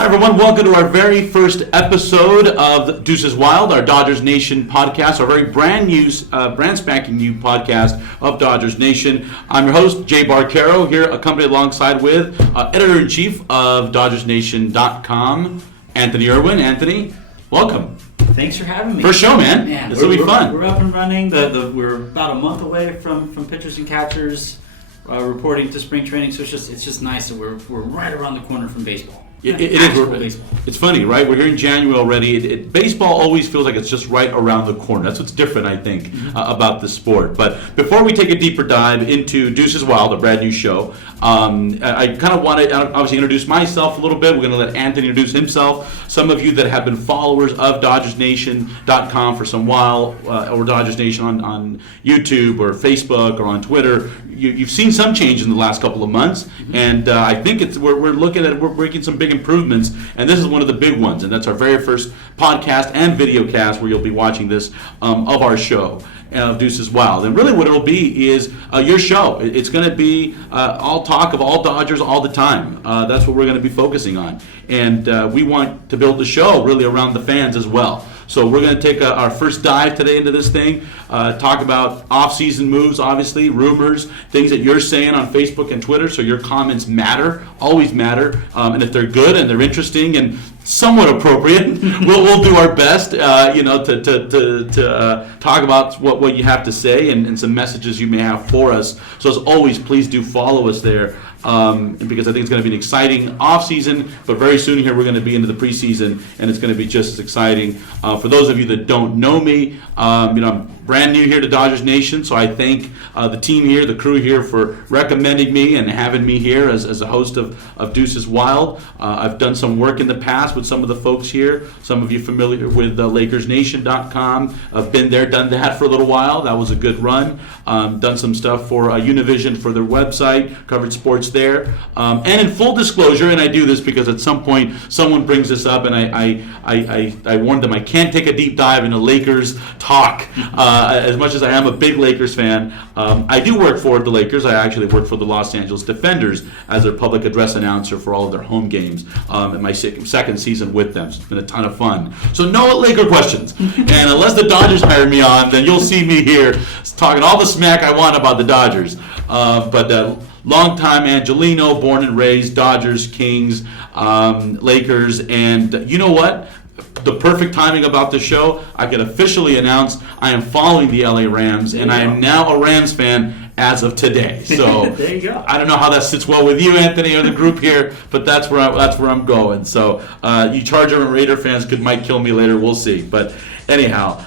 Hi everyone, welcome to our very first episode of Deuces Wild, our Dodgers Nation podcast, our very brand spanking new podcast of Dodgers Nation. I'm your host, Jay Barquero, here accompanied alongside with Editor-in-Chief of DodgersNation.com, Anthony Irwin. Anthony, welcome. Thanks for having me. First show, man. This will be fun. We're up and running. We're about a month away from pitchers and catchers reporting to spring training, so it's just nice that we're right around the corner from baseball. It is. It's funny, right? We're here in January already. Baseball always feels like it's just right around the corner. That's what's different, I think, about the sport. But before we take a deeper dive into Deuces Wild, a brand new show, I kind of want to obviously introduce myself a little bit. We're going to let Anthony introduce himself. Some of you that have been followers of DodgersNation.com for some while, or Dodgers Nation on YouTube or Facebook or on Twitter, you've seen some change in the last couple of months, and I think we're making some big improvements, and this is one of the big ones, and that's our very first podcast and video cast where you'll be watching this of our show. Deuces Wild. And really what it'll be is your show. It's going to be all talk of all Dodgers all the time. That's what we're going to be focusing on. And we want to build the show really around the fans as well. So we're going to take our first dive today into this thing, talk about off-season moves, obviously, rumors, things that you're saying on Facebook and Twitter, so your comments matter, always matter, and if they're good and they're interesting and somewhat appropriate, we'll do our best, to talk about what you have to say and some messages you may have for us. So as always, please do follow us there. Because I think it's going to be an exciting off-season, but very soon here we're going to be into the preseason, and it's going to be just as exciting. For those of you that don't know me, I'm brand new here to Dodgers Nation, so I thank the team here, the crew here, for recommending me and having me here as a host of Deuces Wild. I've done some work in the past with some of the folks here. Some of you familiar with LakersNation.com. I've been there, done that for a little while. That was a good run. Done some stuff for Univision for their website, covered sports there. And in full disclosure, and I do this because at some point someone brings this up, and I warned them I can't take a deep dive into Lakers talk. As much as I am a big Lakers fan, I do work for the Lakers. I actually work for the Los Angeles Defenders as their public address announcer for all of their home games in my second season with them. So it's been a ton of fun. So no Laker questions. And unless the Dodgers hire me on, then you'll see me here talking all the smack I want about the Dodgers. But long time Angelino, born and raised, Dodgers, Kings, Lakers, and you know what? The perfect timing about the show, I can officially announce I am following the LA Rams, and I am now a Rams fan as of today. So there you go. I don't know how that sits well with you, Anthony, or the group here, but that's where I'm going. So you Charger and Raider fans might kill me later. We'll see. But anyhow,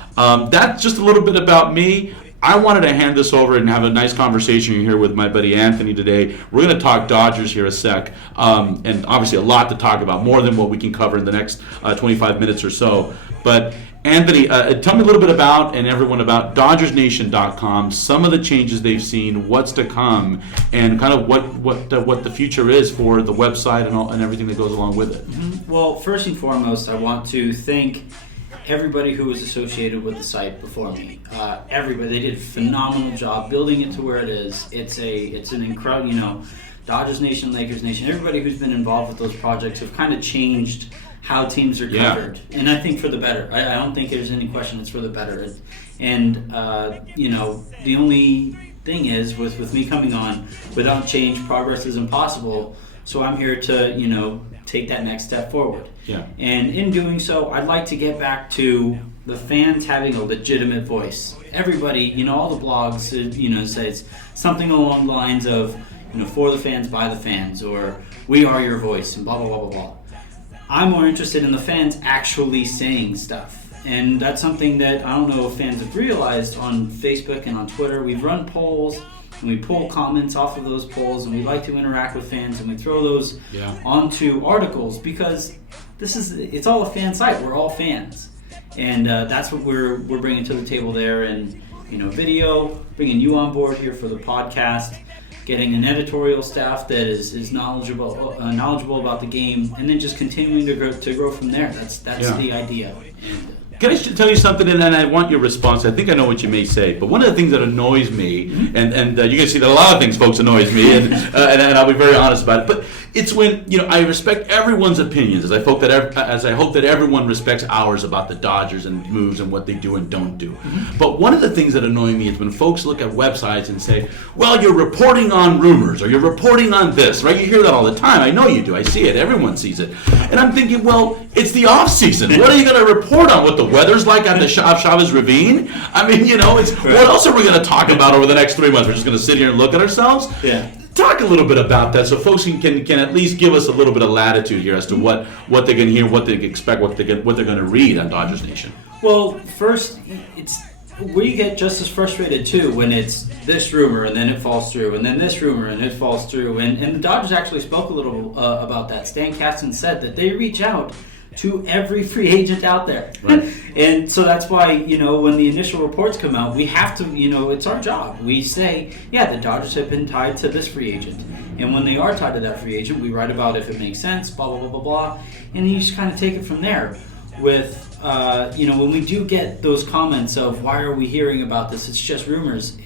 that's just a little bit about me. I wanted to hand this over and have a nice conversation here with my buddy Anthony today. We're going to talk Dodgers here a sec, and obviously a lot to talk about, more than what we can cover in the next 25 minutes or so. But Anthony, tell me a little bit about, and everyone about DodgersNation.com, some of the changes they've seen, what's to come, and kind of what the future is for the website and everything that goes along with it. Mm-hmm. Well, first and foremost, I want to thank everybody who was associated with the site before me. Everybody, they did a phenomenal job building it to where it is. It's an incredible, Dodgers Nation, Lakers Nation, everybody who's been involved with those projects have kind of changed how teams are covered. Yeah. And I think for the better. I don't think there's any question it's for the better. And, the only thing is, with me coming on, without change, progress is impossible. So I'm here to, take that next step forward. Yeah. And in doing so, I'd like to get back to the fans having a legitimate voice. Everybody, all the blogs, says something along the lines of, for the fans, by the fans, or we are your voice, and blah, blah, blah, blah, blah. I'm more interested in the fans actually saying stuff. And that's something that I don't know if fans have realized on Facebook and on Twitter. We've run polls, and we pull comments off of those polls, and we like to interact with fans, and we throw those onto articles because it's all a fan site. We're all fans, and that's what we're bringing to the table there. And video, bringing you on board here for the podcast, getting an editorial staff that is knowledgeable about the game, and then just continuing to grow from there. That's the idea. And, Can I tell you something, and I want your response? I think I know what you may say, but one of the things that annoys me, and you're going to see that a lot of things, folks, annoys me, and I'll be very honest about it, but it's when, I respect everyone's opinions, as I hope that everyone respects ours about the Dodgers and moves and what they do and don't do. But one of the things that annoy me is when folks look at websites and say, well, you're reporting on rumors, or you're reporting on this, right? You hear that all the time. I know you do. I see it. Everyone sees it. And I'm thinking, well, it's the off season. What are you going to report on? What the weather's like at the Chavez Ravine? I mean, what else are we going to talk about over the next 3 months? We're just going to sit here and look at ourselves? Yeah. Talk a little bit about that so folks can at least give us a little bit of latitude here as to what they're going to hear, what they expect, what they're going to read on Dodgers Nation. Well, first, we get just as frustrated too when it's this rumor and then it falls through, and then this rumor and it falls through. And the Dodgers actually spoke a little about that. Stan Kasten said that they reach out to every free agent out there. Right. And so that's why, when the initial reports come out, we have to, it's our job. We say, the Dodgers have been tied to this free agent. And when they are tied to that free agent, we write about if it makes sense, blah, blah, blah, blah, blah. And you just kind of take it from there. With, when we do get those comments of why are we hearing about this, it's just rumors.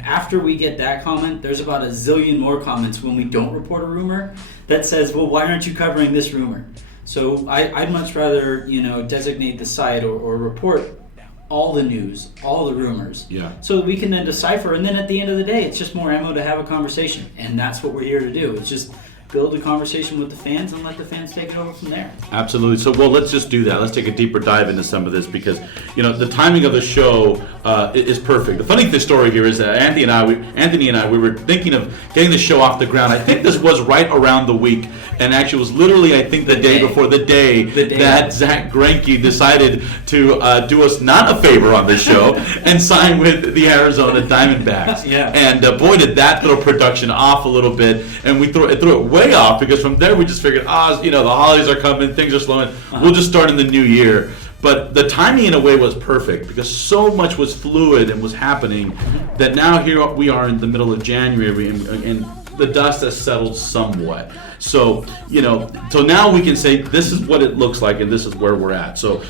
After we get that comment, there's about a zillion more comments when we don't report a rumor that says, well, why aren't you covering this rumor? So I'd much rather, designate the site or report all the news, all the rumors, so that we can then decipher. And then at the end of the day, it's just more ammo to have a conversation. And that's what we're here to do. It's just build a conversation with the fans and let the fans take it over from there. Absolutely. So, let's just do that. Let's take a deeper dive into some of this because, the timing of the show is perfect. The funny story here is that Anthony and I, we were thinking of getting the show off the ground. I think this was right around the week, and actually it was literally, I think, the day before the day that Zack Greinke decided to do us not a favor on this show and sign with the Arizona Diamondbacks. And boy, did that throw production off a little bit, and we threw it way off because from there we just figured, the holidays are coming, things are slowing. We'll just start in the new year. But the timing in a way was perfect because so much was fluid and was happening that now here we are in the middle of January and the dust has settled somewhat. So, so now we can say this is what it looks like and this is where we're at. So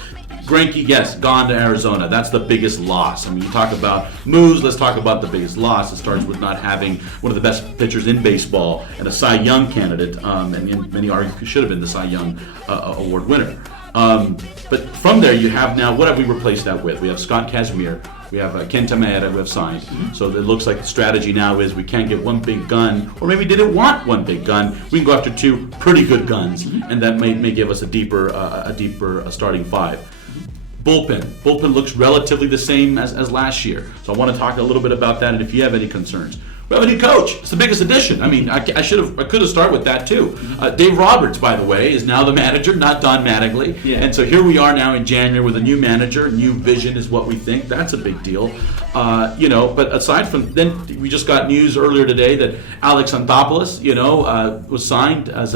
Greinke, yes, gone to Arizona. That's the biggest loss. I mean, you talk about moves, let's talk about the biggest loss. It starts with not having one of the best pitchers in baseball and a Cy Young candidate, and many argue he should have been the Cy Young award winner. But from there, you have now, what have we replaced that with? We have Scott Kazmir, we have Kenta Maeda who have signed. So it looks like the strategy now is we can't get one big gun, or maybe didn't want one big gun. We can go after two pretty good guns, and that may give us a deeper starting five. Bullpen looks relatively the same as last year. So I want to talk a little bit about that, and if you have any concerns. We have a new coach. It's the biggest addition. I mean, I could have started with that too. Dave Roberts, by the way, is now the manager, not Don Mattingly. Yeah. And so here we are now in January with a new manager. New vision is what we think. That's a big deal. But aside from then, we just got news earlier today that Alex Anthopoulos, was signed as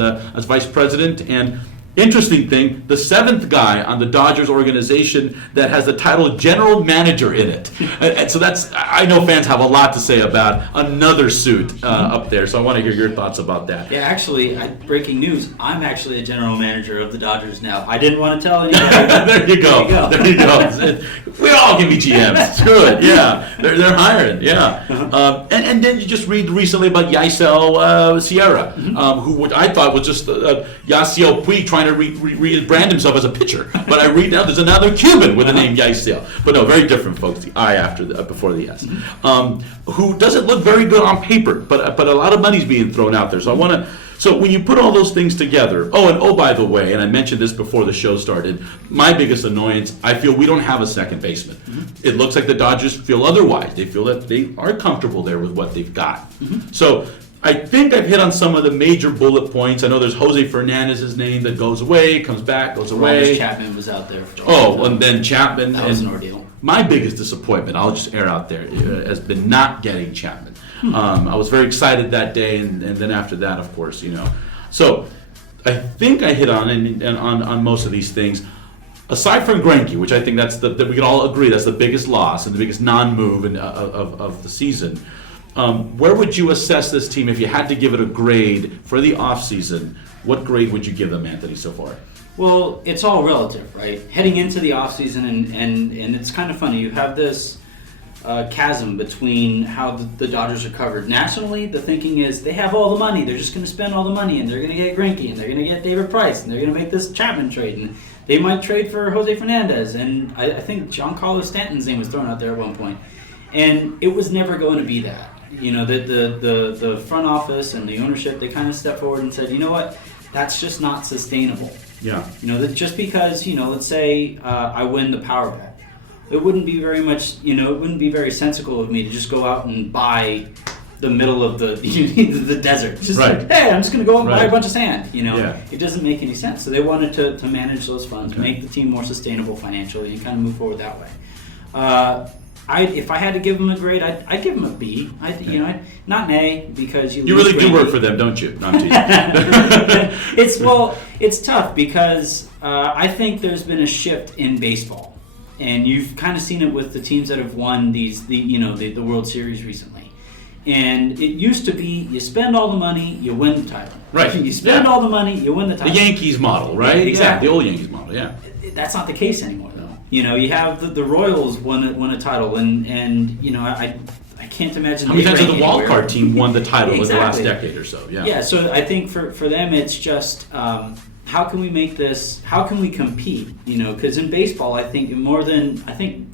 vice president. And interesting thing, the seventh guy on the Dodgers organization that has the title general manager in it. And so I know fans have a lot to say about another suit up there. So I want to hear your thoughts about that. Yeah, actually, breaking news, I'm actually a general manager of the Dodgers now. I didn't want to tell anybody. There you go. We all can be GMs. Screw it. Yeah. They're hiring. Yeah. And then you just read recently about Yaisel Sierra, who I thought was just Yasiel Puig trying to rebrand himself as a pitcher, but I read now there's another Cuban with the name Yaisel. But no, very different folks. The I before the S, who doesn't look very good on paper, but a lot of money's being thrown out there. So So when you put all those things together, by the way, and I mentioned this before the show started, my biggest annoyance, I feel we don't have a second baseman. It looks like the Dodgers feel otherwise. They feel that they are comfortable there with what they've got. So I think I've hit on some of the major bullet points. I know there's Jose Fernandez's name that goes away, comes back, goes away. Chapman was out there. And then Chapman. That was an ordeal. My biggest disappointment, I'll just air out there, has been not getting Chapman. I was very excited that day, and then after that, of course, So I think I hit on most of these things. Aside from Greinke, which I think that we can all agree that's the biggest loss and the biggest non-move of the season. Where would you assess this team if you had to give it a grade for the offseason? What grade would you give them, Anthony, so far? Well, it's all relative, right? Heading into the offseason, and it's kind of funny. You have this chasm between how the Dodgers are covered. Nationally, the thinking is they have all the money. They're just going to spend all the money, and they're going to get Greinke, and they're going to get David Price, and they're going to make this Chapman trade, and they might trade for Jose Fernandez. And I think Giancarlo Stanton's name was thrown out there at one point. And it was never going to be that. The front office and the ownership, they kind of stepped forward and said, you know what, that's just not sustainable. Yeah. That just because, let's say I win the Powerball, it wouldn't be very much, it wouldn't be very sensible of me to just go out and buy the middle of the the desert. Just right. Hey, I'm just going to go and buy a bunch of sand. Yeah. It doesn't make any sense. So they wanted to manage those funds, make the team more sustainable financially, and kind of move forward that way. If I had to give them a grade, I'd give them a B. Not an A because you really do work for them, don't you? No, I'm teasing. It's tough because I think there's been a shift in baseball, and you've kind of seen it with the teams that have won the World Series recently. And it used to be you spend all the money, you win the title. Right. You spend all the money, you win the title. The Yankees model, right? Exactly. Yeah, the old Yankees model. Yeah. That's not the case anymore, though. You have the Royals won a title, and I can't imagine. How many times has the wild card team won the title in the last Exactly. decade or so? Yeah. Yeah. So I think for them, it's just how can we make this? How can we compete? Because in baseball, I think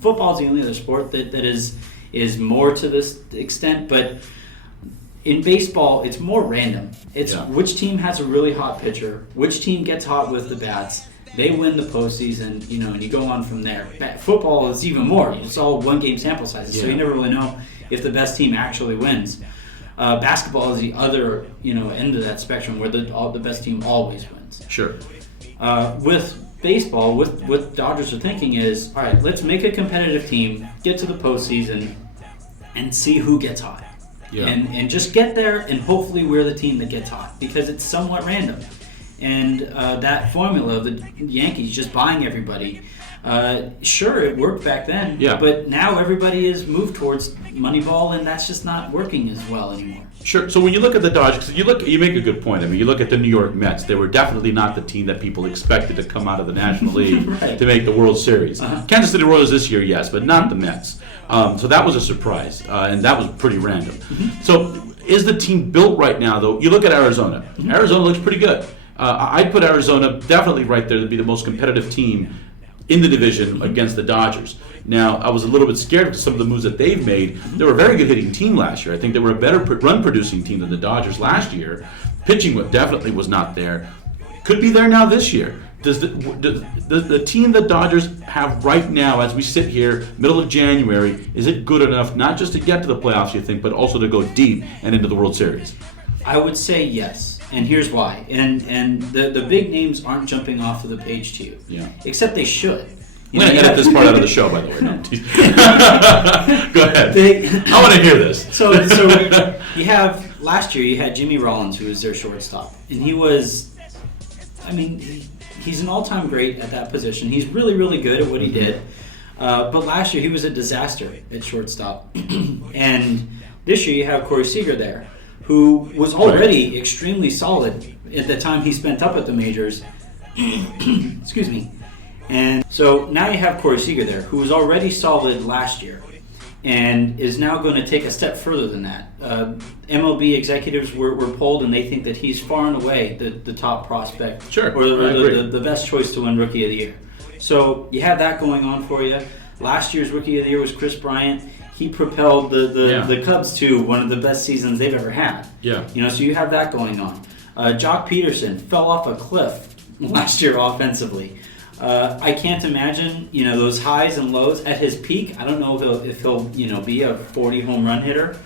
football is the only other sport that is more to this extent, but in baseball, it's more random. It's which team has a really hot pitcher, which team gets hot with the bats. They win the postseason, and you go on from there. Football is even more. It's all one-game sample sizes, so you never really know if the best team actually wins. Basketball is the other, end of that spectrum where the best team always wins. Sure. With baseball, what Dodgers are thinking is, all right, let's make a competitive team, get to the postseason, and see who gets hot. Yeah. And just get there, and hopefully we're the team that gets hot, because it's somewhat random. And that formula of the Yankees just buying everybody, sure, it worked back then, but now everybody is moved towards Moneyball, and that's just not working as well anymore. Sure. So when you look at the Dodgers, you make a good point. I mean, you look at the New York Mets; they were definitely not the team that people expected to come out of the National League right. to make the World Series. Kansas City Royals this year, yes, but not the Mets. So that was a surprise, and that was pretty random. So is the team built right now, though? You look at Arizona. Arizona looks pretty good. I'd put Arizona definitely right there to be the most competitive team in the division against the Dodgers. Now, I was a little bit scared of some of the moves that they've made. They were a very good hitting team last year. I think they were a better run-producing team than the Dodgers last year. Pitching definitely was not there. Could be there now this year. Does the team the Dodgers have right now, as we sit here, middle of January, is it good enough not just to get to the playoffs, you think, but also to go deep and into the World Series? I would say yes, and here's why. And the big names aren't jumping off of the page to you. Yeah. Except they should. I'm going to edit this part out of the show, by the way. No. Go ahead. I want to hear this. So you have, last year you had Jimmy Rollins, who was their shortstop. And he was, he's an all-time great at that position. He's really, really good at what he did. But last year he was a disaster at shortstop. And this year you have Corey Seager there, who was already extremely solid at the time he spent up at the majors. Excuse me. And so now you have Corey Seager there, who was already solid last year and is now going to take a step further than that. MLB executives were polled, and they think that he's far and away the top prospect, sure, or the best choice to win Rookie of the Year. So you have that going on for you. Last year's Rookie of the Year was Chris Bryant. He propelled the Cubs to one of the best seasons they've ever had. Yeah. So you have that going on. Jock Peterson fell off a cliff last year offensively. I can't imagine, those highs and lows at his peak. I don't know if he'll be a 40 home run hitter.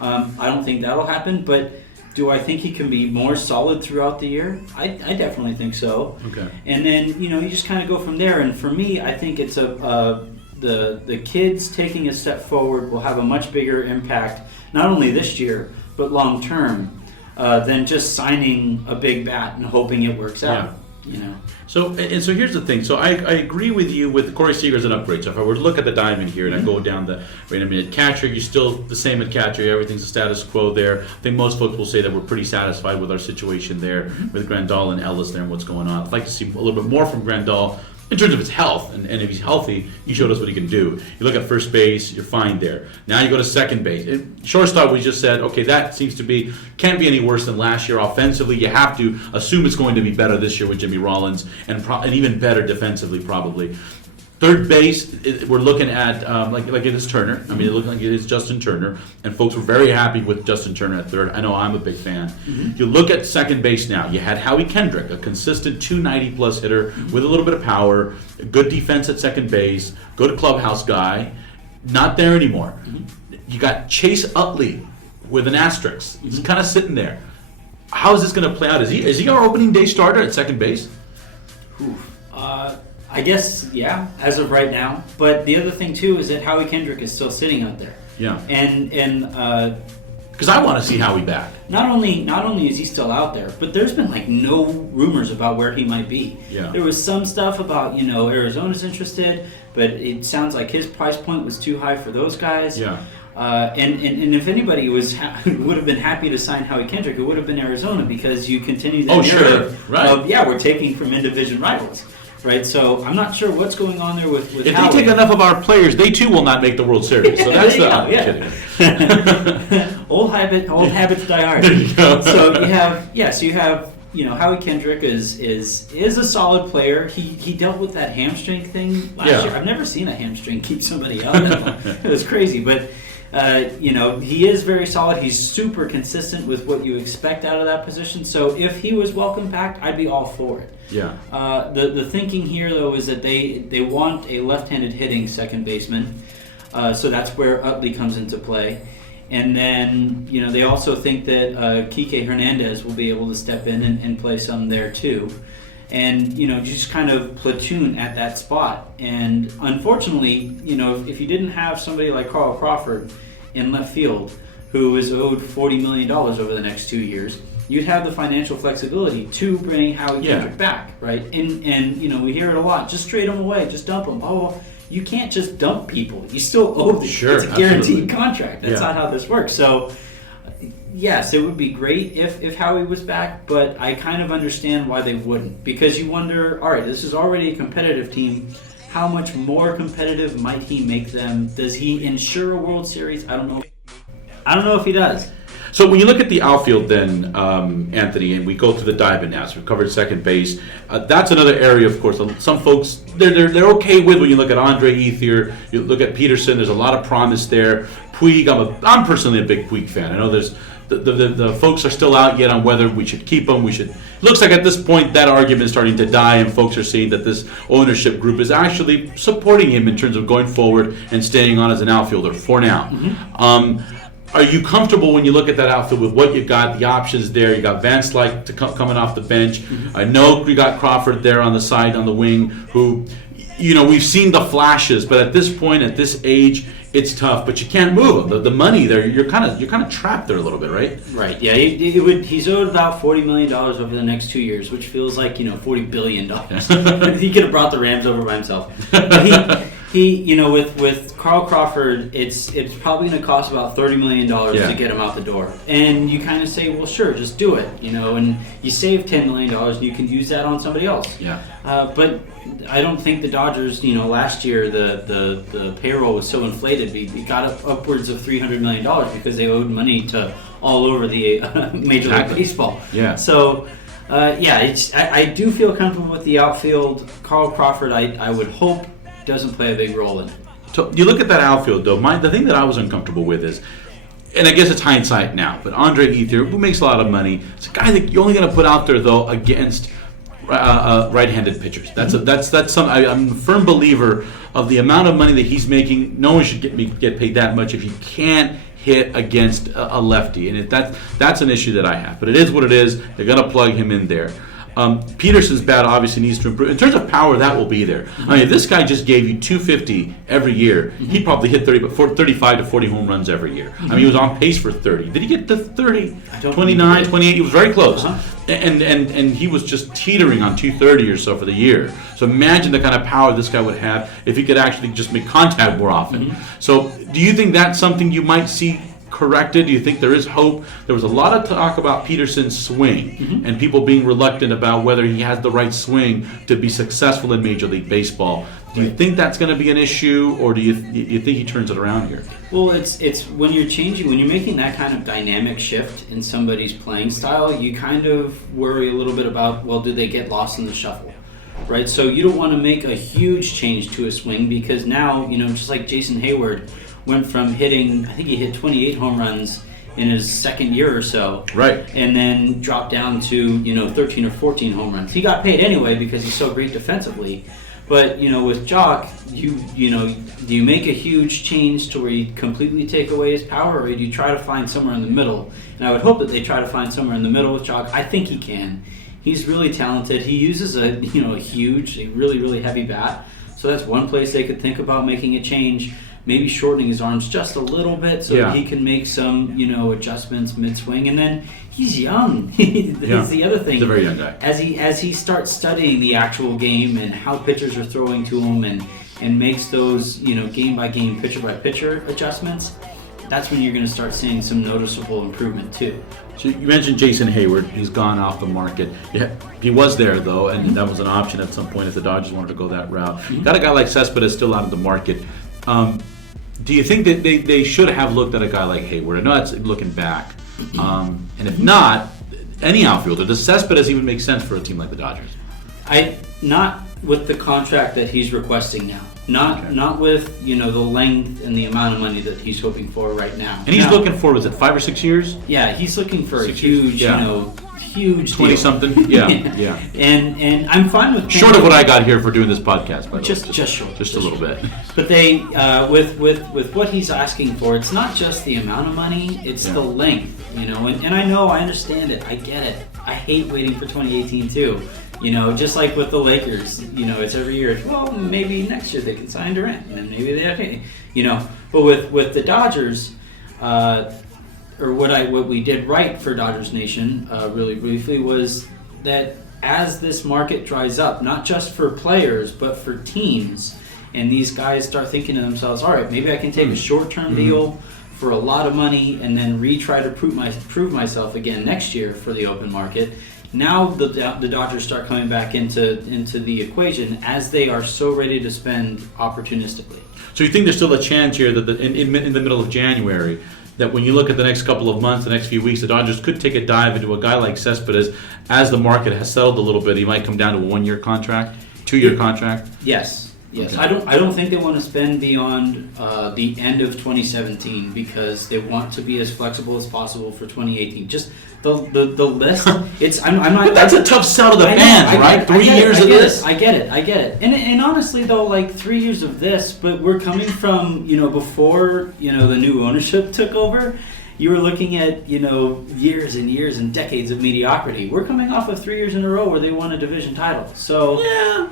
I don't think that'll happen. But do I think he can be more solid throughout the year? I definitely think so. Okay. And then you just kind of go from there. And for me, I think it's the kids taking a step forward will have a much bigger impact, not only this year but long term, than just signing a big bat and hoping it works out. So here's the thing. So I agree with you with Corey Seager's an upgrade. So if I were to look at the diamond here and I go down the right, I mean at catcher, you're still the same at catcher. Everything's a status quo there. I think most folks will say that we're pretty satisfied with our situation there with Grandal and Ellis there and what's going on. I'd like to see a little bit more from Grandal in terms of his health, and if he's healthy, he showed us what he can do. You look at first base, you're fine there. Now you go to second base. Shortstop, we just said, okay, that seems to be, can't be any worse than last year. Offensively, you have to assume it's going to be better this year with Jimmy Rollins, and even better defensively probably. Third base, we're looking at like it is Turner. I mean, it looks like it is Justin Turner, and folks were very happy with Justin Turner at third. I know I'm a big fan. You look at second base now. You had Howie Kendrick, a consistent 290-plus hitter with a little bit of power, good defense at second base, good clubhouse guy. Not there anymore. You got Chase Utley with an asterisk. He's kind of sitting there. How is this going to play out? Is he our opening day starter at second base? I guess, yeah, as of right now. But the other thing, too, is that Howie Kendrick is still sitting out there. Yeah. And because I want to see Howie back. Not only is he still out there, but there's been, no rumors about where he might be. Yeah. There was some stuff about, Arizona's interested, but it sounds like his price point was too high for those guys. Yeah. And if anybody would have been happy to sign Howie Kendrick, it would have been Arizona, because you continue that narrative of, we're taking from in-division rivals. Right, so I'm not sure what's going on there with if Howie. they take enough of our players, they too will not make the World Series. So that's kidding. Old habits die hard. There you go. So you have Howie Kendrick is a solid player. He dealt with that hamstring thing last year. I've never seen a hamstring keep somebody out that long. It was crazy, but he is very solid. He's super consistent with what you expect out of that position. So if he was welcome back, I'd be all for it. Yeah. The thinking here, though, is that they want a left-handed hitting second baseman. So that's where Utley comes into play. And then, they also think that Kike Hernandez will be able to step in and play some there, too. And, just kind of platoon at that spot. And unfortunately, if you didn't have somebody like Carl Crawford in left field, who is owed $40 million over the next 2 years, you'd have the financial flexibility to bring Howie Kendrick back, right? And we hear it a lot. Just trade him away. Just dump him. Oh, you can't just dump people. You still owe them. Sure, it's a guaranteed absolutely. contract. That's not how this works. So, yes, it would be great if Howie was back, but I kind of understand why they wouldn't. Because you wonder, all right, this is already a competitive team. How much more competitive might he make them? Does he ensure a World Series? I don't know if he does. So when you look at the outfield then, Anthony, and we go to the diamond now, so we've covered second base, that's another area, of course, some folks, they're okay with when you look at Andre Ethier, you look at Peterson, there's a lot of promise there. Puig, I'm personally a big Puig fan. I know there's the folks are still out yet on whether we should keep him, looks like at this point that argument is starting to die, and folks are seeing that this ownership group is actually supporting him in terms of going forward and staying on as an outfielder for now. Are you comfortable when you look at that outfield with what you got, the options there? You got Van Slyke coming off the bench. I know we got Crawford there on the side, on the wing, who, we've seen the flashes, but at this point, at this age, it's tough. But you can't move him. The money there, you're kind of trapped there a little bit, right? Right. Yeah. He's owed about $40 million over the next 2 years, which feels like $40 billion. He could have brought the Rams over by himself. He with Carl Crawford, it's probably going to cost about $30 million to get him out the door. And you kind of say, well, sure, just do it, and you save $10 million and you can use that on somebody else. Yeah. But I don't think the Dodgers, last year the payroll was so inflated. We got upwards of $300 million because they owed money to all over the Major League Baseball. Yeah. So. I do feel comfortable with the outfield. Carl Crawford, I would hope, doesn't play a big role in it. So you look at that outfield, though. The thing that I was uncomfortable with is, and I guess it's hindsight now, but Andre Ethier, who makes a lot of money, it's a guy that you're only going to put out there though against right-handed pitchers. That's some. I'm a firm believer of the amount of money that he's making. No one should get paid that much if you can't hit against a lefty, and that's an issue that I have. But it is what it is. They're going to plug him in there. Peterson's bat obviously needs to improve. In terms of power, that will be there. I mean, if this guy just gave you 250 every year, he'd probably hit 35 to 40 home runs every year. I mean, he was on pace for 30. Did he get to 30? 29, 28? He was very close. And he was just teetering on 230 or so for the year. So imagine the kind of power this guy would have if he could actually just make contact more often. So do you think that's something you might see corrected? Do you think there is hope? There was a lot of talk about Peterson's swing and people being reluctant about whether he has the right swing to be successful in Major League Baseball. Do you think that's going to be an issue, or do you think he turns it around here? Well, it's when you're making that kind of dynamic shift in somebody's playing style, you kind of worry a little bit about, well, do they get lost in the shuffle? Right? So you don't want to make a huge change to a swing because now, just like Jason Hayward went from hitting, I think he hit 28 home runs in his second year or so. Right. And then dropped down to, 13 or 14 home runs. He got paid anyway because he's so great defensively. But, with Jock, do you make a huge change to where you completely take away his power, or do you try to find somewhere in the middle? And I would hope that they try to find somewhere in the middle with Jock. I think he can. He's really talented. He uses a really, really heavy bat. So that's one place they could think about making a change. Maybe shortening his arms just a little bit so that he can make some, adjustments mid-swing. And then he's young. That's the other thing. He's a very young guy. As he starts studying the actual game and how pitchers are throwing to him and makes those, game-by-game, pitcher-by-pitcher adjustments, that's when you're going to start seeing some noticeable improvement too. So you mentioned Jason Hayward. He's gone off the market. Yeah, he was there, though, and that was an option at some point if the Dodgers wanted to go that route. Got a guy like Cespedes still out of the market. Do you think that they should have looked at a guy like Hayward? I know that's looking back. And if not, any outfielder, does Cespedes even make sense for a team like the Dodgers? Not with the contract that he's requesting now. Not with the length and the amount of money that he's hoping for right now. And he's looking for, was it 5 or 6 years? Yeah, he's looking for a huge, huge 20-something? Yeah. And I'm fine with short of what I got here for doing this podcast, by the way. Just short. Just a little bit. But they, with what he's asking for, it's not just the amount of money, it's the length, And I understand it. I get it. I hate waiting for 2018 too. Just like with the Lakers, it's every year. It's, well, maybe next year they can sign Durant, and then maybe they, But with the Dodgers, or what we did right for Dodgers Nation, really briefly, was that as this market dries up, not just for players but for teams, and these guys start thinking to themselves, all right, maybe I can take a short-term deal for a lot of money and then retry to prove myself again next year for the open market. Now the Dodgers start coming back into the equation as they are so ready to spend opportunistically. So you think there's still a chance here that in the middle of January, that when you look at the next couple of months, the next few weeks, the Dodgers could take a dive into a guy like Cespedes as the market has settled a little bit? He might come down to a 1-year contract, 2-year contract? Yes. Okay. I don't think they want to spend beyond the end of 2017 because they want to be as flexible as possible for 2018. Just the list. I'm not. But that's a tough sell to the fans, right? 3 years of this. I get it. And honestly though, like 3 years of this, but we're coming from before the new ownership took over. You were looking at, years and years and decades of mediocrity. We're coming off of 3 years in a row where they won a division title. So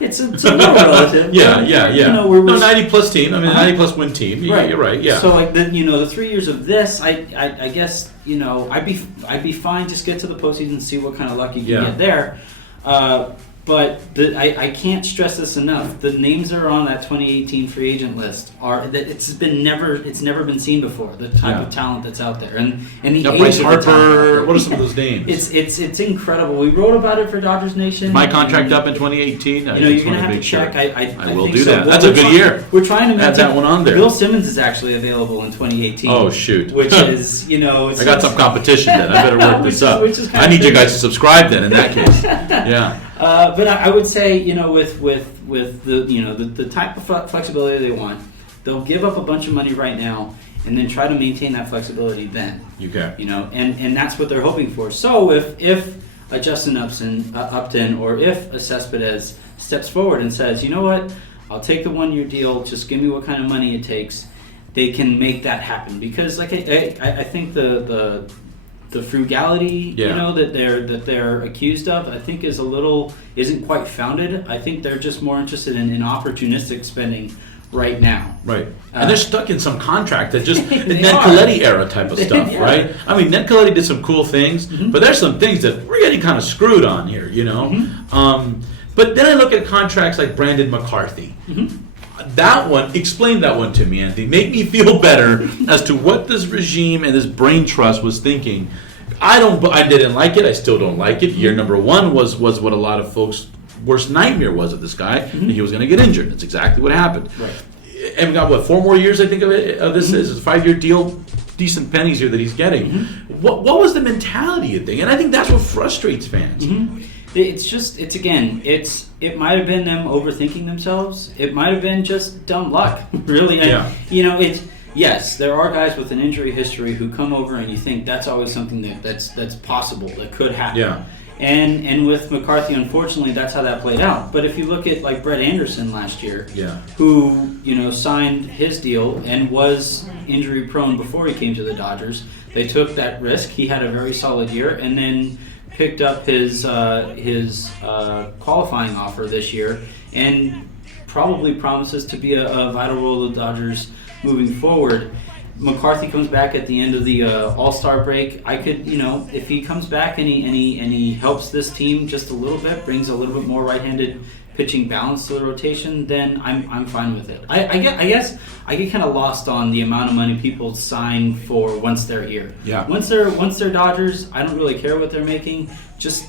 it's a little relative. Yeah. We're 90-plus team. I mean, 90-plus win team. Right. You're right, yeah. So, like, the 3 years of this, I guess, I'd be fine. Just get to the postseason and see what kind of luck you can get there. But I can't stress this enough. The names that are on that 2018 free agent list it's never been seen before. The type of talent that's out there and the age Bryce of Harper. the talent. What are some of those names? It's incredible. We wrote about it for Dodgers Nation. My contract up in 2018. You're gonna have to check. I will think do so. that. That's a good year. We're trying to add that one on there. Bill Simmons is actually available in 2018. Oh shoot! Which is I got some competition then. I better work this up. I need you guys to subscribe then. In that case, yeah. But I would say, with the type of flexibility they want, they'll give up a bunch of money right now and then try to maintain that flexibility then. And that's what they're hoping for. So if a Justin Upton or if a Cespedes steps forward and says, you know what, I'll take the 1-year deal, just give me what kind of money it takes, they can make that happen. Because I think the the frugality, that they're accused of, I think isn't quite founded. I think they're just more interested in opportunistic spending right now. Right. And they're stuck in some contract that just Ned Colletti era type of stuff, right? I mean, Ned Colletti did some cool things, but there's some things that we're getting kind of screwed on here, But then I look at contracts like Brandon McCarthy. That one, explain that one to me, Anthony. Make me feel better as to what this regime and this brain trust was thinking. I didn't like it. I still don't like it. Year number one was what a lot of folks' worst nightmare was of this guy. And he was going to get injured. That's exactly what happened. Right. And we got 4 more years, I think, of this is a 5-year deal. Decent pennies here that he's getting. What was the mentality you think? And I think that's what frustrates fans. It might have been them overthinking themselves. It might have been just dumb luck, really. And, yes, there are guys with an injury history who come over and you think that's always something that's possible, that could happen. Yeah. And with McCarthy, unfortunately, that's how that played out. But if you look at like Brett Anderson last year, who signed his deal and was injury prone before he came to the Dodgers, they took that risk. He had a very solid year, and then picked up his qualifying offer this year, and probably promises to be a vital role of the Dodgers moving forward. McCarthy comes back at the end of the All-Star break. I could, if he comes back and he helps this team just a little bit, brings a little bit more right-handed pitching balance to the rotation, then I'm fine with it. I guess I get kind of lost on the amount of money people sign for once they're here. Yeah. Once they're Dodgers, I don't really care what they're making. Just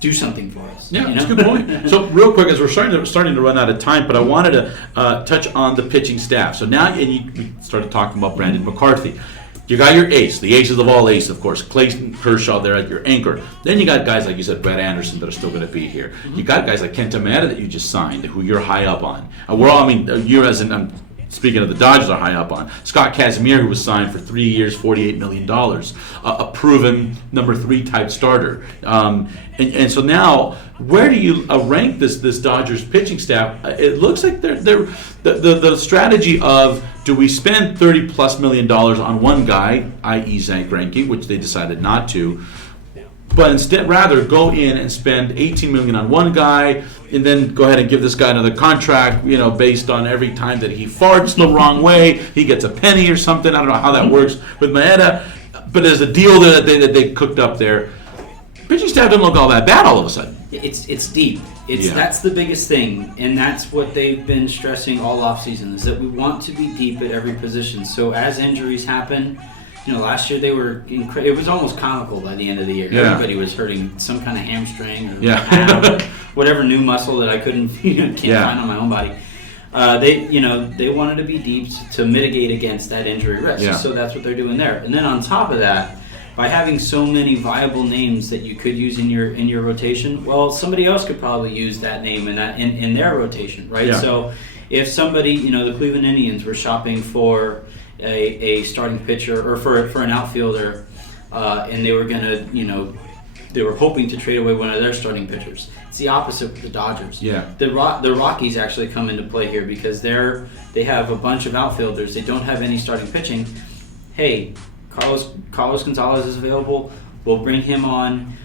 do something for us. Yeah, that's a good point. So real quick, as we're starting to run out of time, but I wanted to touch on the pitching staff. So now, we started talking about Brandon McCarthy. You got your ace, the aces of all aces, of course. Clayton Kershaw there at your anchor. Then you got guys like you said, Brett Anderson, that are still going to be here. You got guys like Kenta Maeda that you just signed, who you're high up on. I'm speaking of the Dodgers are high up on. Scott Kazmir, who was signed for 3 years, $48 million. A proven number 3 type starter. And so now, where do you rank this Dodgers pitching staff? It looks like the strategy of, do we spend $30+ million on one guy, i.e. Zack Greinke, which they decided not to, but instead rather go in and spend $18 million on one guy, and then go ahead and give this guy another contract, based on every time that he farts the wrong way, he gets a penny or something. I don't know how that works with Maeda, but there's a deal there that they cooked up there. Pitching staff doesn't look all that bad all of a sudden. It's deep. That's the biggest thing, and that's what they've been stressing all offseason, is that we want to be deep at every position. So as injuries happen, last year they were it was almost comical by the end of the year. Yeah. Everybody was hurting some kind of hamstring or ab, whatever new muscle that I can't find on my own body. They wanted to be deep to mitigate against that injury risk. Yeah. So that's what they're doing there. And then on top of that, by having so many viable names that you could use in your rotation, well, somebody else could probably use that name in their rotation, right? Yeah. So if somebody, the Cleveland Indians were shopping for a starting pitcher or for an outfielder, and they were gonna, they were hoping to trade away one of their starting pitchers. It's the opposite with the Dodgers. Yeah. The Rockies actually come into play here because they have a bunch of outfielders. They don't have any starting pitching. Hey, Carlos Gonzalez is available. We'll bring him on.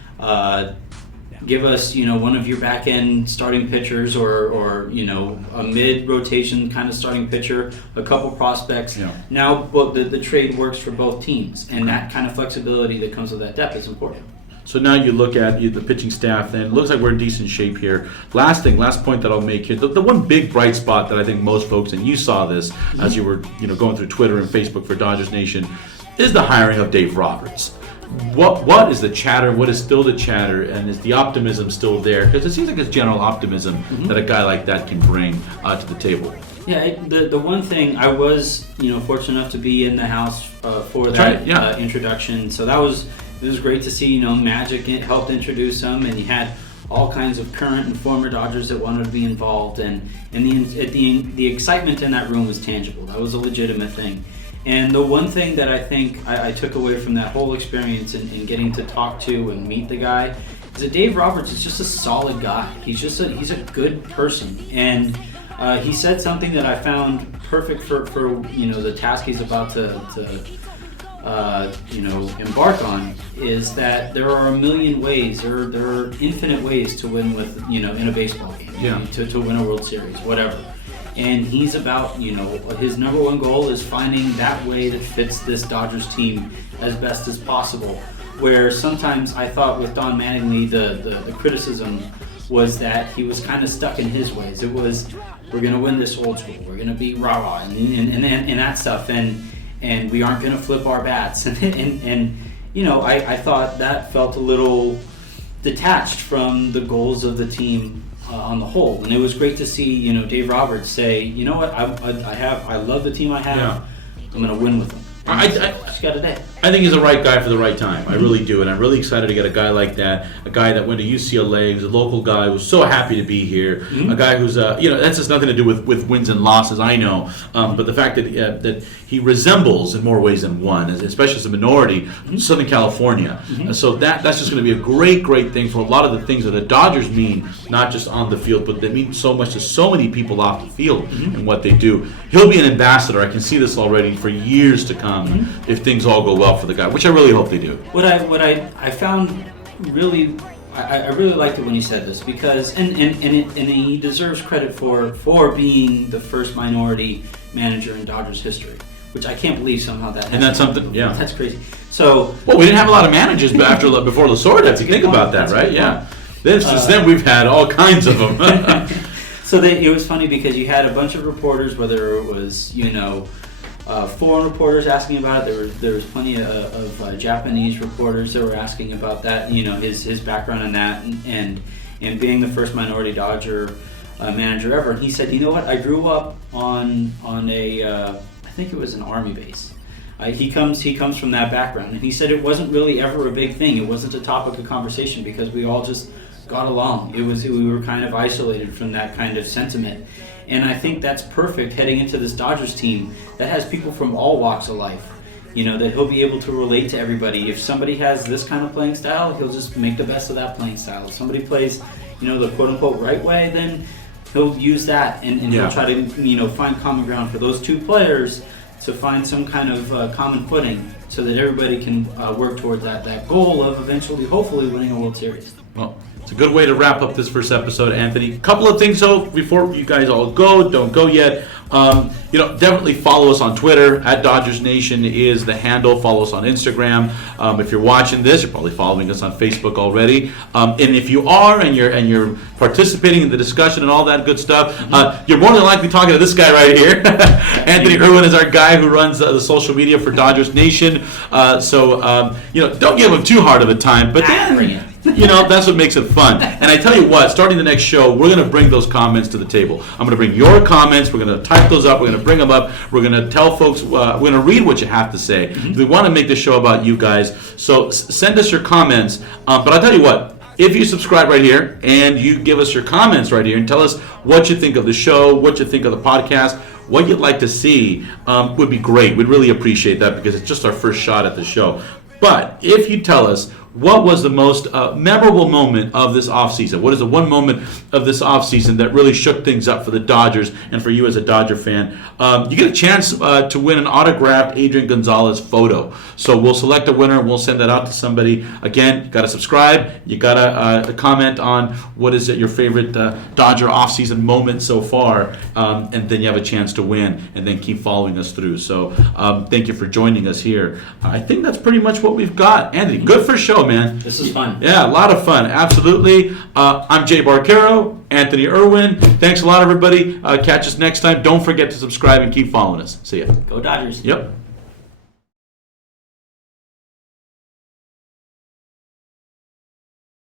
Give us, one of your back end starting pitchers, or a mid rotation kind of starting pitcher, a couple prospects. Yeah. Now, the trade works for both teams, and that kind of flexibility that comes with that depth is important. So now you look at the pitching staff, then it looks like we're in decent shape here. Last point that I'll make here, the one big bright spot that I think most folks, and you saw this as you were going through Twitter and Facebook for Dodgers Nation, is the hiring of Dave Roberts. What is the chatter? What is still the chatter? And is the optimism still there? Because it seems like it's general optimism that a guy like that can bring to the table. Yeah, the one thing, I was fortunate enough to be in the house for that introduction, so it was great to see. Magic helped introduce him, and you had all kinds of current and former Dodgers that wanted to be involved, and the excitement in that room was tangible. That was a legitimate thing. And the one thing that I think I took away from that whole experience and getting to talk to and meet the guy is that Dave Roberts is just a solid guy. He's a good person, and he said something that I found perfect for the task he's about to embark on is that there are a million ways, there are infinite ways to win with, in a baseball game, to win a World Series, whatever. And he's about, his number one goal is finding that way that fits this Dodgers team as best as possible. Where sometimes I thought with Don Mattingly, the criticism was that he was kind of stuck in his ways. It was, we're going to win this old school, we're going to be rah-rah and that stuff, and we aren't going to flip our bats. I thought that felt a little detached from the goals of the team on the whole. And it was great to see, Dave Roberts say, you know what, I love the team I have. Yeah. I'm going to win with them. I just got a day. I think he's the right guy for the right time. I really do, and I'm really excited to get a guy like that, a guy that went to UCLA, who's a local guy, who's so happy to be here, a guy who's, that's just nothing to do with wins and losses, I know, but the fact that he resembles in more ways than one, especially as a minority, Southern California. So that's just going to be a great, great thing for a lot of the things that the Dodgers mean, not just on the field, but they mean so much to so many people off the field and what they do. He'll be an ambassador. I can see this already for years to come if things all go well for the guy, which I really hope they do. What I found really, I really liked it when you said this, because and he deserves credit for being the first minority manager in Dodgers history, which I can't believe somehow that. And that's something, yeah. That's crazy. So. Well, we didn't have a lot of managers before Lasorda. If you think about that, right? Yeah. Since then, we've had all kinds of them. So it was funny because you had a bunch of reporters, whether it was foreign reporters asking about it. There was plenty of Japanese reporters that were asking about that. His background in that and being the first minority Dodger manager ever. And he said, you know what? I grew up on a I think it was an army base. He comes from that background, and he said it wasn't really ever a big thing. It wasn't a topic of conversation because we all just got along. We were kind of isolated from that kind of sentiment. And I think that's perfect heading into this Dodgers team that has people from all walks of life, that he'll be able to relate to everybody. If somebody has this kind of playing style, he'll just make the best of that playing style. If somebody plays, the quote-unquote right way, then he'll use that and he'll try to, find common ground for those two players to find some kind of common footing so that everybody can work towards that goal of eventually, hopefully, winning a World Series. Well, it's a good way to wrap up this first episode, Anthony. Couple of things, though, before you guys all don't go yet. Definitely follow us on Twitter. @DodgersNation is the handle. Follow us on Instagram. If you're watching this, you're probably following us on Facebook already. And if you are, and you're participating in the discussion and all that good stuff, you're more than likely talking to this guy right here. Anthony Irwin is our guy who runs the social media for Dodgers Nation. Don't give him too hard of a time, but then. That's what makes it fun. And I tell you what, starting the next show, we're going to bring those comments to the table. I'm going to bring your comments. We're going to type those up. We're going to bring them up. We're going to tell folks, we're going to read what you have to say. We want to make this show about you guys. So send us your comments. But I'll tell you what, if you subscribe right here and you give us your comments right here and tell us what you think of the show, what you think of the podcast, what you'd like to see, would be great. We'd really appreciate that because it's just our first shot at the show. But if you tell us what was the most memorable moment of this offseason, what is the one moment of this offseason that really shook things up for the Dodgers and for you as a Dodger fan, you get a chance to win an autographed Adrian Gonzalez photo. So we'll select a winner and we'll send that out to somebody. Again, you got to subscribe. You got to comment on what is your favorite Dodger offseason moment so far, and then you have a chance to win and then keep following us through. So thank you for joining us here. I think that's pretty much what we've got. Anthony, good first show, man. This is fun. Yeah, a lot of fun. Absolutely. I'm Jay Barquero, Anthony Irwin. Thanks a lot, everybody. Catch us next time. Don't forget to subscribe and keep following us. See ya. Go Dodgers. Yep.